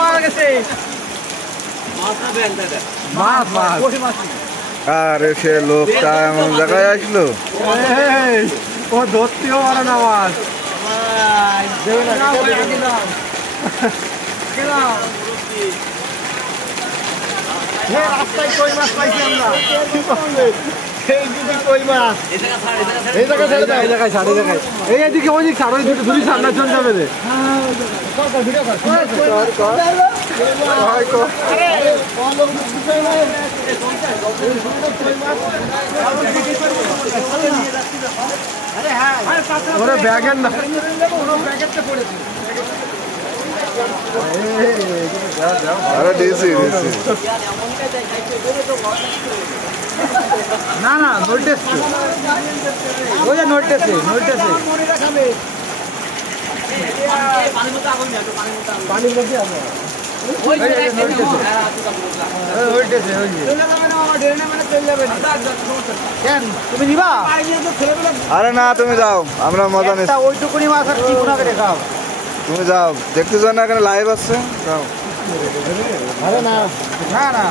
পাওয়া গেছে। আরে সে লোকটা এমন জায়গায় আসলো, ও ধরতেও পারে না মাছ। রাস্তায় কই মাছ পাইছি আমরা। কই মাছ এই জায়গায় ছেড়ে দাও, এই জায়গায় ছাড়, এই জায়গায় এই এদিকে ওই দিক ছাড়, ওই দুটো দুই সামনে চলে যাবে রে। ওরে ব্যাগের না, আরে দিয়েছি দিয়েছি। না না নোটিস ওই যে নোটিস নোটিস পানির মধ্যে আছে তুমি নিবা? আরে না তুমি যাও, আমরা মজা নিচ্ছি। ওইটুকুনি মাছ আর কি কোনাকে দেখাও, তুমি যাও, দেখতে চাও না এখানে লাইভ আছে, যাও। আরে না না না